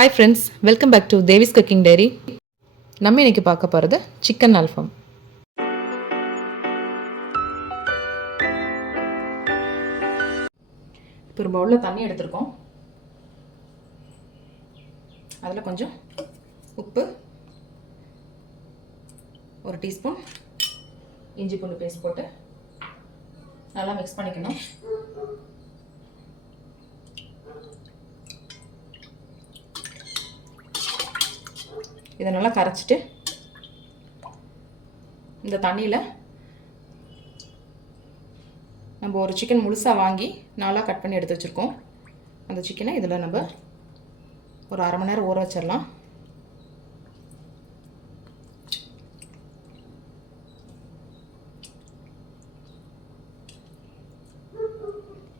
Hi friends, welcome back to Devi's cooking diary. நம்ம இன்னைக்கு பார்க்க போகிறது சிக்கன் அல்ஃபம். இப்போ ஒரு பவுலில் தண்ணி எடுத்துருக்கோம். அதில் கொஞ்சம் உப்பு, ஒரு டீஸ்பூன் இஞ்சி பூண்டு பேஸ்ட் போட்டு நல்லா மிக்ஸ் பண்ணிக்கணும். இதை நல்லா கரைச்சிட்டு இந்த தண்ணியில் நம்ம ஒரு சிக்கன் முழுசாக வாங்கி நாளாக கட் பண்ணி எடுத்து வச்சுருக்கோம். அந்த சிக்கனை இதில் நம்ம ஒரு அரை மணி நேரம் ஊற வச்சிடலாம்.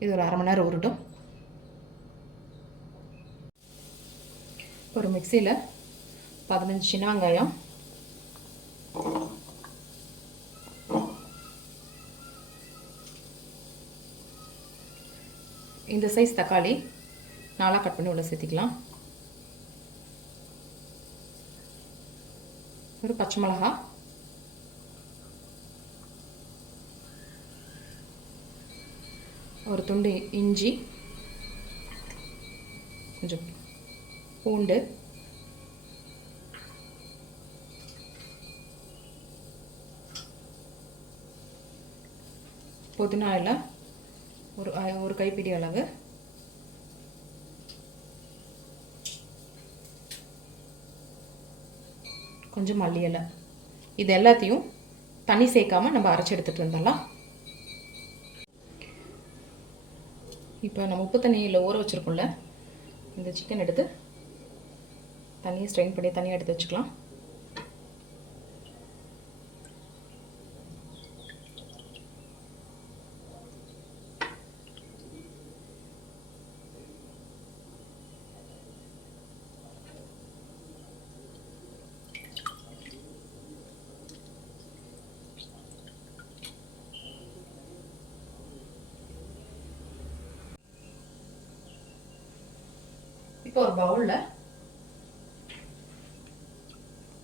இது ஒரு அரை மணி நேரம் ஊறட்டும். ஒரு மிக்சியில் 15 சின்ன வெங்காயம், இந்த சைஸ் தக்காளி நாளாக கட் பண்ணி உள்ள சேர்த்திக்கலாம். ஒரு பச்சை மிளகாய், ஒரு துண்டு இஞ்சி, கொஞ்சம் பூண்டு, புதினா இலை ஒரு கைப்பிடி அளவு, கொஞ்சம் மல்லி இலை. இது எல்லாத்தையும் தண்ணி சேர்க்காம நம்ம அரைச்சி எடுத்துகிட்டு வந்துடலாம். இப்போ நம்ம உப்பு தண்ணியில் ஊற வச்சுருக்கோம்ல, இந்த சிக்கன் எடுத்து தண்ணியை ஸ்ட்ரெயின் பண்ணி தனியாக எடுத்து வச்சுக்கலாம். இப்போ ஒரு பவுலில்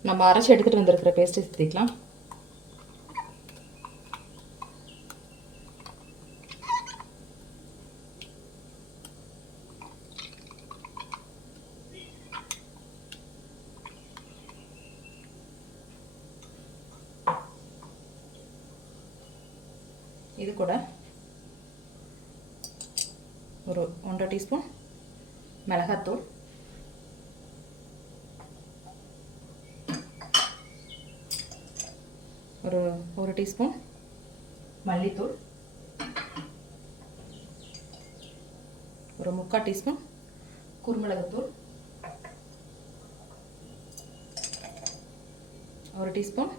நம்ம அரைச்சி எடுத்துகிட்டு வந்திருக்கிற பேஸ்ட்டை சேர்த்திக்கலாம். இது கூட ஒரு 1.5 டீஸ்பூன் மிளகாத்தூள், ஒரு டீஸ்பூன் மல்லித்தூள், ஒரு 3/4 டீஸ்பூன் குருமிளகுத்தூள், ஒரு டீஸ்பூன்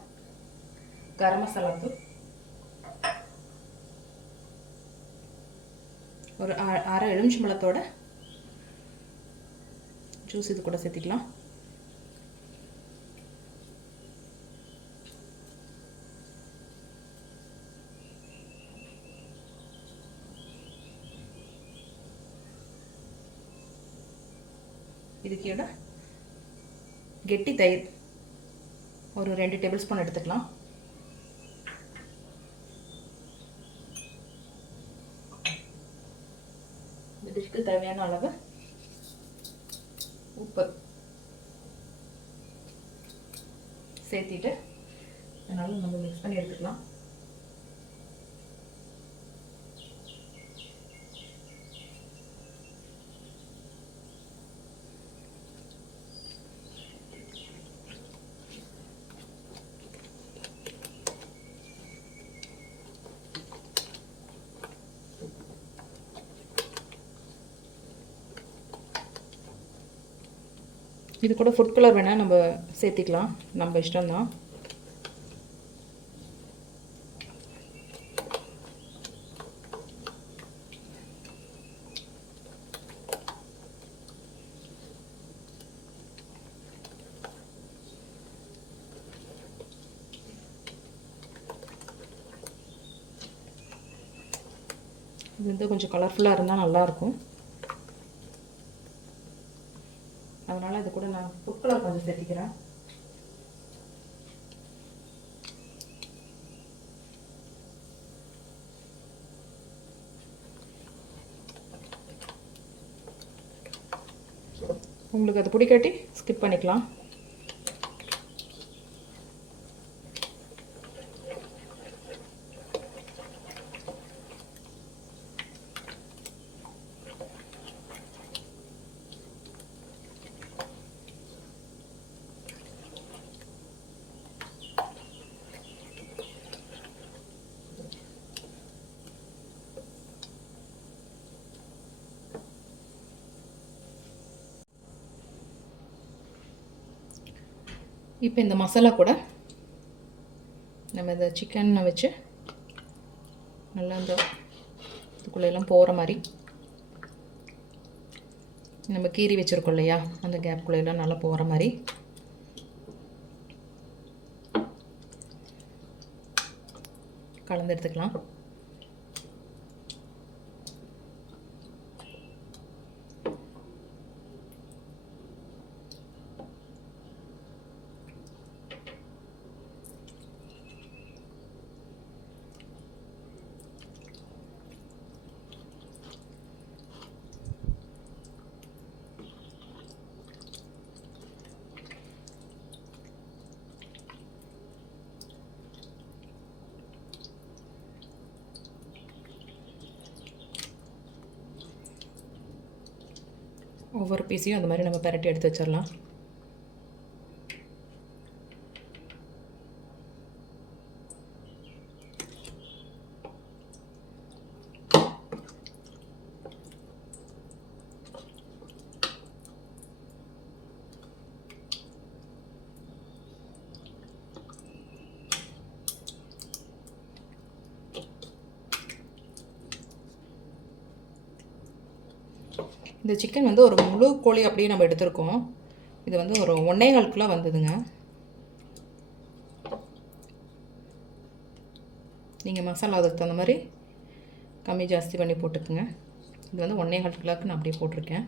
கரம் மசாலா தூள், ஒரு அரை எலுமிச்சம்பழத்தோட ஜூஸ் இது கூட சேர்த்திக்கலாம். இதுக்கோட கெட்டி தயிர் ஒரு 2 டேபிள் ஸ்பூன் எடுத்துக்கலாம். இந்த டிஷ்க்கு தேவையான அளவு உப்பு சேர்த்திட்டு அதனால நம்ம மிக்ஸ் பண்ணி எடுத்துக்கலாம். இது கூட ஃபுட் கலர் வேணால் நம்ம சேர்த்திக்கலாம், நம்ம இஷ்டம்தான். இது வந்து கொஞ்சம் கலர்ஃபுல்லாக இருந்தால் நல்லாயிருக்கும். அதனால் இது கூட நான் ஃபுட் கலர் கொஞ்சம் சேர்த்திக்கிறேன். உங்களுக்கு அது பிடிக்காட்டி ஸ்கிப் பண்ணிக்கலாம். இப்போ இந்த மசாலா கூட நம்ம இந்த சிக்கனை வச்சு நல்லா இந்த இதுக்குள்ளெல்லாம் போகிற மாதிரி நம்ம கீரி வச்சுருக்கோம் இல்லையா, அந்த கேப்புக்குள்ளெல்லாம் நல்லா போகிற மாதிரி கலந்து எடுத்துக்கலாம். ஒவ்வொரு பீஸையும் அந்த மாதிரி நம்ம பரட்டி எடுத்து வச்சிடலாம். இந்த சிக்கன் வந்து ஒரு முழு கோழி அப்படியே நம்ம எடுத்திருக்கோம். இது வந்து ஒரு 1.25 கிலோ வந்ததுங்க. நீங்கள் மசாலா அதுக்கு தகுந்த மாதிரி கம்மி ஜாஸ்தி பண்ணி போட்டுக்குங்க. இது வந்து 1.25 கிலோவுக்கு நான் அப்படியே போட்டிருக்கேன்.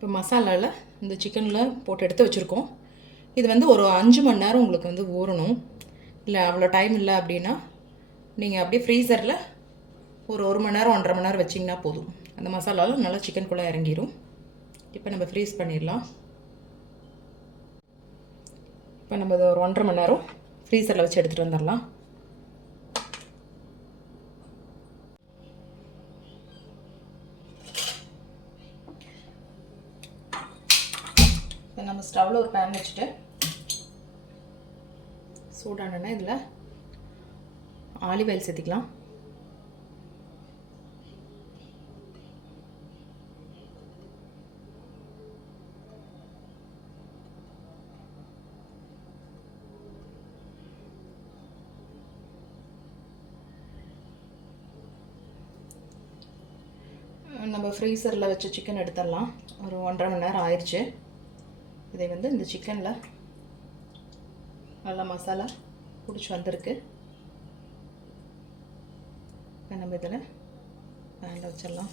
இப்போ மசாலாவில் இந்த சிக்கனில் போட்டு எடுத்து வச்சுருக்கோம். இது வந்து ஒரு 5 மணி நேரம் உங்களுக்கு வந்து ஊறணும். இல்லை அவ்வளோ டைம் இல்லை அப்படின்னா நீங்கள் அப்படியே ஃப்ரீசரில் ஒரு 1 மணி நேரம் 1.5 மணி நேரம் வச்சிங்கன்னா போதும். அந்த மசாலாவில் நல்லா சிக்கனுக்குள்ளே இறங்கிடும். இப்போ நம்ம ஃப்ரீஸ் பண்ணிடலாம். இப்போ நம்ம இதை ஒரு 1.5 மணி நேரம் ஃப்ரீசரில் வச்சு எடுத்துகிட்டு வந்துடலாம். நம்ம ஸ்டவ்வில் ஒரு பேன் வச்சுட்டு சூடானோன்னா இதில் ஆலிவ் ஆயில் சேர்த்திக்கலாம். நம்ம ஃப்ரீசரில் வச்ச சிக்கன் எடுத்துடலாம். ஒரு 1.5 மணி நேரம் ஆயிடுச்சு. இதை வந்து இந்த சிக்கனில் நல்லா மசாலா பிடிச்சி வந்திருக்கு. இப்போ நம்ம இதில் பேனில் வச்சிடலாம்.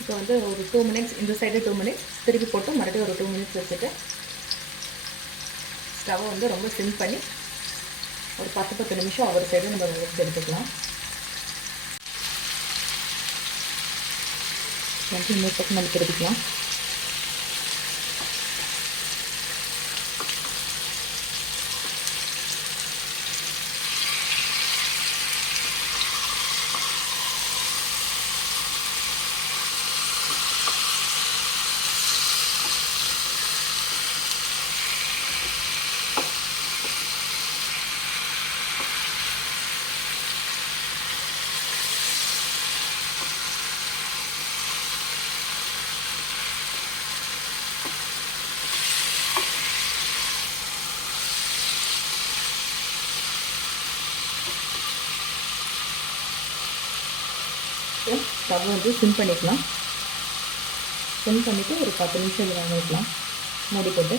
இப்போ வந்து ஒரு 2 மினிட்ஸ் இந்த சைடு 2 மினிட்ஸ் திருப்பி போட்டு மறுபடியும் ஒரு 2 மினிட்ஸ் வச்சுட்டு ஸ்டவ் வந்து ரொம்ப சிம் பண்ணி ஒரு 10 நிமிஷம் ஒரு சைடு நம்ம வறுத்து எடுத்துக்கலாம். வந்து இன்னொரு பக்கம் நம்ம திருப்பிக்கலாம். ஸ்டவ் வந்து சிம் பண்ணிக்கலாம். சிம் பண்ணிவிட்டு ஒரு 10 நிமிஷம் வேக வைக்கலாம் மூடி போட்டு.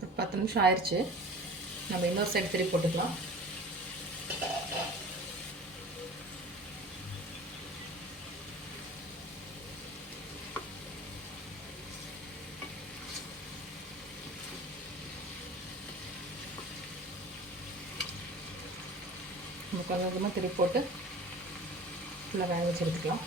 ஒரு 10 நிமிஷம் ஆயிடுச்சு. நம்ம இன்னொரு சைடு திருப்பி போட்டுக்கலாம். நம்ம கொஞ்சம் கொஞ்சமாக திருப்பி போட்டு ஃபுல்லாக வேக வச்சு எடுத்துக்கலாம்.